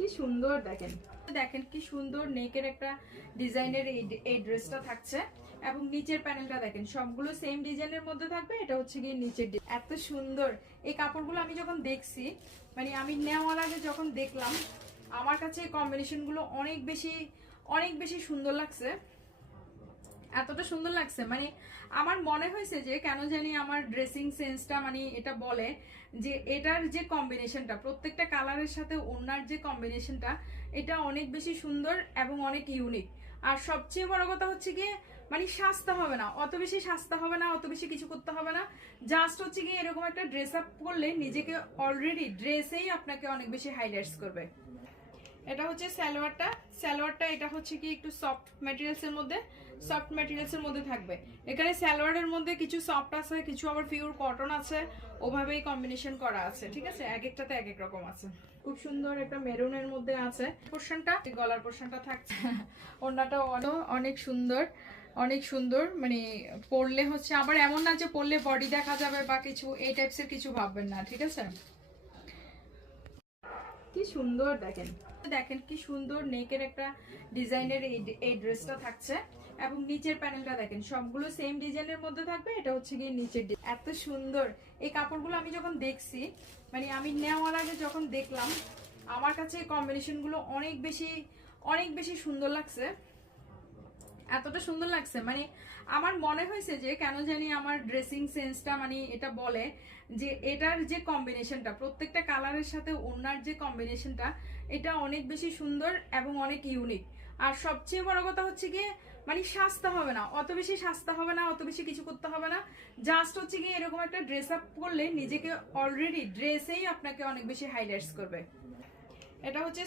কি সুন্দর দেখেন দেখেন কি সুন্দর নেকের একটা ডিজাইনের এই ড্রেসটা থাকছে এবং নিচের প্যানেলটা দেখেন সবগুলো সেম ডিজাইনের মধ্যে থাকবে। এটা হচ্ছে গিয়ে নিচের এত সুন্দর এই কাপড়গুলো আমি যখন দেখছি মানে আমি নেওয়ার আগে যখন দেখলাম আমার কাছে এই কম্বিনেশনগুলো অনেক বেশি সুন্দর লাগছে। এতটা সুন্দর লাগছে মানে আমার মনে হয়েছে যে কেন জানি আমার ড্রেসিং সেন্সটা মানে এটা বলে যে এটার যে কম্বিনেশনটা প্রত্যেকটা কালারের সাথে ওনার যে কম্বিনেশনটা এটা অনেক বেশি সুন্দর এবং অনেক ইউনিক। আর সবচেয়ে বড় কথা হচ্ছে গিয়ে মানে সাজতে হবে না, অত বেশি সাজতে হবে না, অত বেশি কিছু করতে হবে না। জাস্ট হচ্ছে গিয়ে এরকম একটা ড্রেস আপ করলে নিজেকে অলরেডি ড্রেসেই আপনাকে অনেক বেশি হাইলাইটস করবে। এটা হচ্ছে সালোয়ারটা এটা হচ্ছে কি একটু সফট ম্যাটেরিয়ালস এর মধ্যে থাকবে। এখানে সালোয়ারের মধ্যে কিছু সফট আছে, কিছু আবার পিওর কটন আছে, ওভাবেই কম্বিনেশন করা আছে। ঠিক আছে, এক একটাতে এক এক রকম আছে। খুব সুন্দর একটা মেরুনের মধ্যে আছে পোরশনটা, গলার পোরশনটা থাকছে। ওড়নাটা অনেক সুন্দর মানে পরলে হচ্ছে আবার এমন না যে পরলে বডি দেখা যাবে বা কিছু এই টাইপসের কিছু ভাববেন না। ঠিক আছে, কি সুন্দর দেখেন কি সুন্দর নেকের একটা ডিজাইনের এই ড্রেসটা থাকছে এবং নিচের প্যানেলটা দেখেন সবগুলো সেম ডিজাইনের মধ্যে থাকবে। এটা হচ্ছে গিয়ে নিচের এত সুন্দর এই কাপড়গুলো আমি যখন দেখছি মানে আমি নেওয়ার আগে যখন দেখলাম আমার কাছে এই কম্বিনেশনগুলো অনেক বেশি সুন্দর লাগছে। এতটা সুন্দর লাগছে মানে আমার মনে হয়েছে যে কেন জানি আমার ড্রেসিং সেন্সটা মানে এটা বলে যে এটার যে কম্বিনেশনটা প্রত্যেকটা কালারের সাথে ওনার যে কম্বিনেশনটা এটা অনেক বেশি সুন্দর এবং অনেক ইউনিক। আর সবচেয়ে বড় কথা হচ্ছে গিয়ে মানে সাজতে হবে না, অত বেশি সাজতে হবে না, অত বেশি কিছু করতে হবে না। জাস্ট হচ্ছে গিয়ে এরকম একটা ড্রেস আপ করলে নিজেকে অলরেডি ড্রেসেই আপনাকে অনেক বেশি হাইলাইটস করবে। এটা হচ্ছে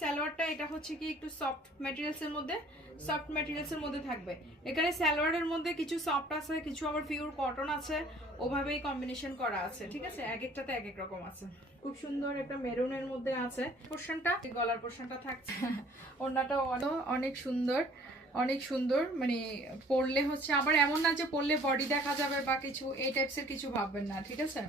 সালোয়ারটা এটা হচ্ছে কি একটু সফট ম্যাটেরিয়ালস এর মধ্যে থাকবে। এখানে সালোয়ারের মধ্যে কিছু সফট আছে, কিছু আবার পিওর কটন আছে, ওভাবেই কম্বিনেশন করা আছে। ঠিক আছে, এক একটাতে এক এক রকম আছে। খুব সুন্দর একটা মেরুনের মধ্যে আছে পোরশনটা, গলার পোরশনটা থাকছে। ওড়নাটা অনেক সুন্দর মানে পরলে হচ্ছে আবার এমন না যে পরলে বডি দেখা যাবে বা কিছু এই টাইপসের কিছু ভাববেন না। ঠিক আছে।